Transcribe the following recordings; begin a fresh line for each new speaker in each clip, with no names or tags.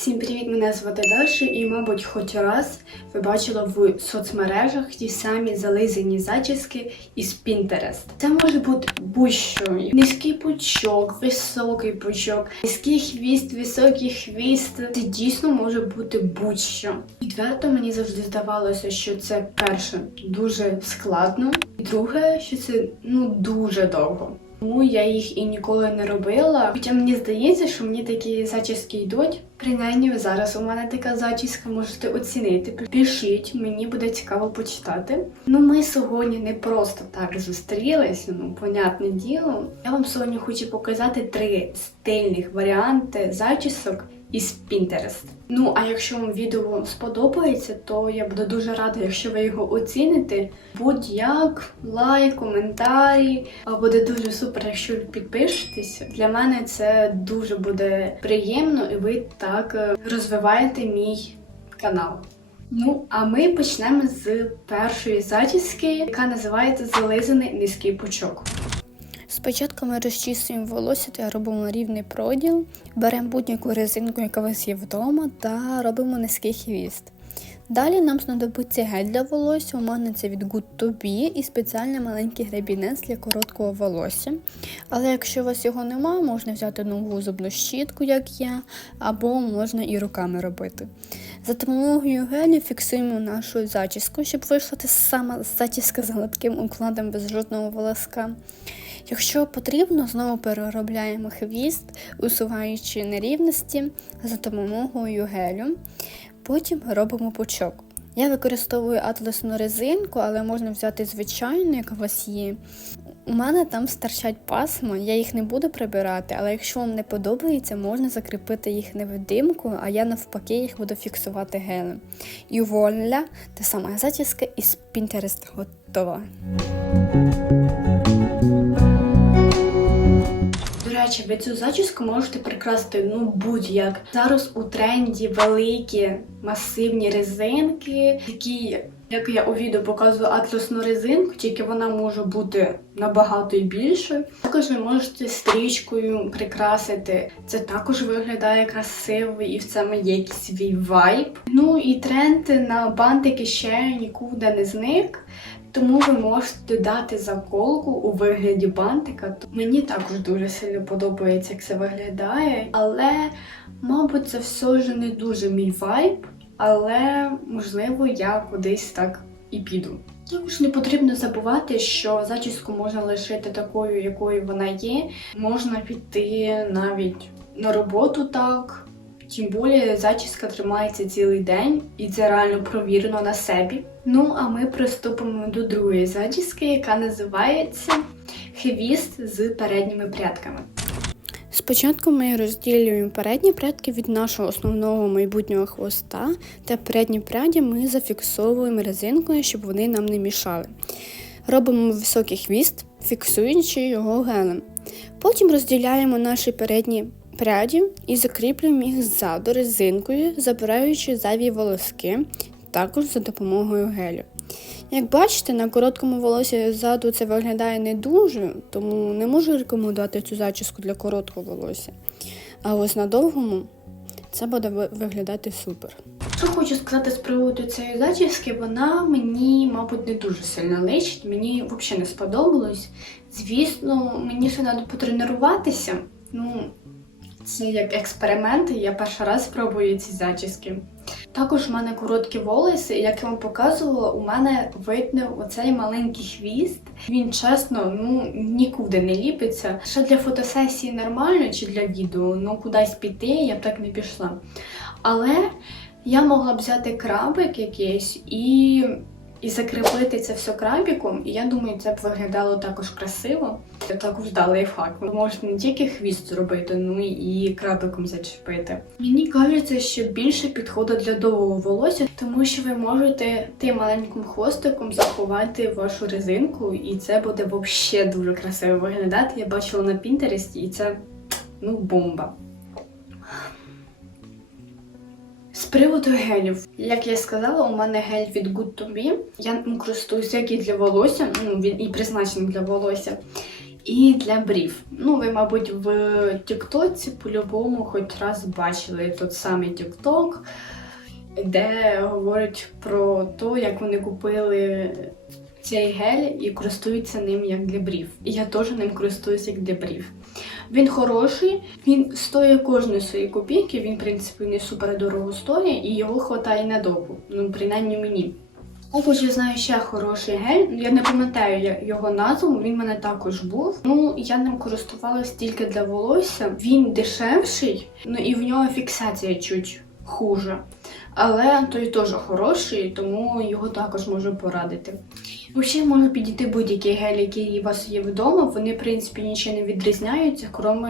Всім привіт! Мене звати Даша, і, мабуть, хоч раз ви бачили в соцмережах ті самі зализані зачіски із Pinterest. Це може бути будь-що. Низький пучок, високий пучок, низький хвіст, високий хвіст. Це дійсно може бути будь-що. Відверто мені завжди здавалося, що це перше дуже складно, і друге, що це ну дуже довго. Тому я їх і ніколи не робила. Хоча мені здається, що мені такі зачіски йдуть. Принаймні зараз у мене така зачіска, можете оцінити. Пишіть, мені буде цікаво почитати. Ну, ми сьогодні не просто так зустрілися, ну, понятне діло. Я вам сьогодні хочу показати три стильних варіанти зачісок із Pinterest. Ну, а якщо вам відео сподобається, то я буду дуже рада, якщо ви його оціните. Будь-як, лайк, коментарі. Буде дуже супер, якщо підпишетесь. Для мене це дуже буде приємно, і ви так е, розвиваєте мій канал. Ну, а ми почнемо з першої зачіски, яка називається зализаний низький пучок.
Спочатку ми розчісуємо волосся та робимо рівний проділ, беремо будь-яку резинку, яка у вас є вдома, та робимо низький хвіст. Далі нам знадобиться гель для волосся, у мене це від Good To Be і спеціальний маленький гребінець для короткого волосся. Але якщо у вас його немає, можна взяти нову зубну щітку, як я, або можна і руками робити. За допомогою гелю фіксуємо нашу зачіску, щоб вийшла та сама зачіска з гладким укладом без жодного волоска. Якщо потрібно, знову переробляємо хвіст, усуваючи нерівності за допомогою гелю. Потім робимо пучок. Я використовую атласну резинку, але можна взяти звичайну, яка у вас є. У мене там стирчать пасма, я їх не буду прибирати, але якщо вам не подобається, можна закріпити їх невидимку, а я навпаки їх буду фіксувати гелем. І вуаля, та сама зачіска із Pinterest готова.
Речі, ви цю зачіску можете прикрасити ну будь-як. Зараз у тренді великі масивні резинки, такі, як я у відео показую атласну резинку, тільки вона може бути набагато і більше. Також ви можете стрічкою прикрасити. Це також виглядає красиво і в цьому є якийсь свій вайб. Ну і тренд на бантики ще нікуди не зник. Тому ви можете додати заколку у вигляді бантика. Мені також дуже сильно подобається, як це виглядає. Але, мабуть, це все ж не дуже мій вайб. Але, можливо, я кудись так і піду. Також не потрібно забувати, що зачіску можна лишити такою, якою вона є. Можна піти навіть на роботу так. Тим більше зачіска тримається цілий день, і це реально провірено на себе. Ну, а ми приступимо до другої зачіски, яка називається хвіст з передніми прядками.
Спочатку ми розділюємо передні прядки від нашого основного майбутнього хвоста, та передні пряді ми зафіксовуємо резинкою, щоб вони нам не мішали. Робимо високий хвіст, фіксуючи його гелем. Потім розділяємо наші передні пряді і закріплюємо їх ззаду резинкою, забираючи зайві волоски, також за допомогою гелю. Як бачите, на короткому волосі ззаду це виглядає не дуже, тому не можу рекомендувати цю зачіску для короткого волосся. А ось на довгому це буде виглядати супер.
Що хочу сказати з приводу цієї зачіски, вона мені, мабуть, не дуже сильно личить. Мені взагалі не сподобалось. Звісно, мені ще треба потренуватися. Ну, це як експеримент, я перший раз спробую ці зачіски. Також в мене короткі волоси, як я вам показувала, у мене видно оцей маленький хвіст. Він чесно, ну нікуди не ліпиться. Ще для фотосесії нормально чи для відео, ну кудись піти, я б так не пішла. Але я могла б взяти крабик якийсь і, і закріпити це все крабіком, і я думаю, це б виглядало також красиво. Я також дала лайфхак. Можете не тільки хвіст зробити, ну і крабиком зачепити. Мені кажеться, що більше підходить для довгого волосся, тому що ви можете тим маленьким хвостиком заховати вашу резинку, і це буде взагалі дуже красиво виглядати. Я бачила на Пінтересті, і це ну бомба. Приводу гелів, як я сказала, у мене гель від Good To Be. Я ним користуюся як і для волосся, ну він і призначений для волосся. І для брів. Ну, ви, мабуть, в Тіктоці по-любому хоч раз бачили тот самий Тікток, де говорять про те, як вони купили цей гель і користуються ним як для брів. І я теж ним користуюся як для брів. Він хороший, він стоїть кожної своєї копійки, він, в принципі, не супер дорого стоїть, і його вистачає надовго. Ну, принаймні мені. Також я знаю ще хороший гель. Я не пам'ятаю його назву, він в мене також був. Ну, я ним користувалась тільки для волосся. Він дешевший, ну і в нього фіксація чуть хуже. Але той теж хороший, тому його також можу порадити. Взагалі може підійти будь-який гель, який у вас є вдома. Вони, в принципі, нічим не відрізняються, крім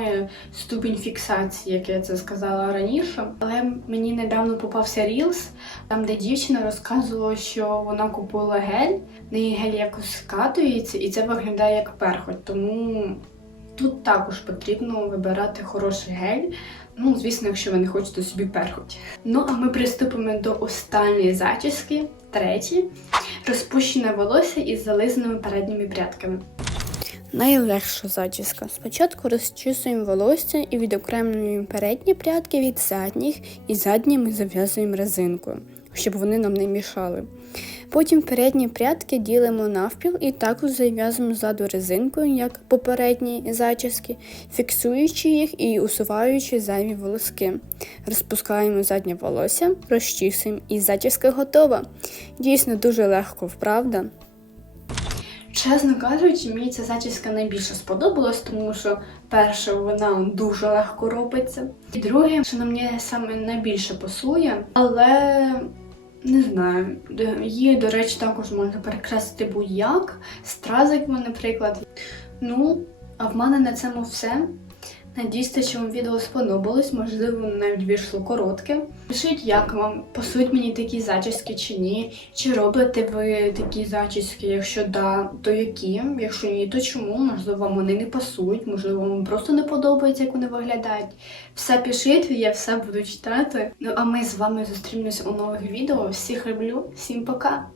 ступінь фіксації, як я це сказала раніше. Але мені недавно попався Reels, там, де дівчина розказувала, що вона купила гель, в неї гель якось скатується, і це виглядає як перхоть. Тому тут також потрібно вибирати хороший гель. Ну, звісно, якщо ви не хочете собі перхоть. Ну, а ми приступимо до останньої зачіски, третій. Розпущене волосся із зализаними передніми прядками.
Найлегша зачіска. Спочатку розчісуємо волосся і відокремлюємо передні прядки від задніх, і задні ми зав'язуємо резинкою, щоб вони нам не мішали. Потім передні прядки ділимо навпіл і також зав'язуємо ззаду резинкою, як попередні зачіски, фіксуючи їх і усуваючи зайві волоски. Розпускаємо заднє волосся, розчісуємо і зачіска готова. Дійсно дуже легко, правда?
Чесно кажучи, мені ця зачіска найбільше сподобалась, тому що перше, вона дуже легко робиться. І друге, що на мені саме найбільше пасує, але не знаю, її, до речі, також можна перекрасити будь-як. Стразиками, наприклад. Ну, а в мене на цьому все. Надіюсь, що вам відео сподобалось, можливо, навіть вийшло коротке. Пишіть, як вам пасують мені такі зачіски чи ні. Чи робите ви такі зачіски? Якщо да, то які? Якщо ні, то чому? Можливо, вам вони не пасують, можливо, вам просто не подобається, як вони виглядають. Все пишіть, я все буду читати. Ну а ми з вами зустрінемось у нових відео. Всіх люблю, всім пока!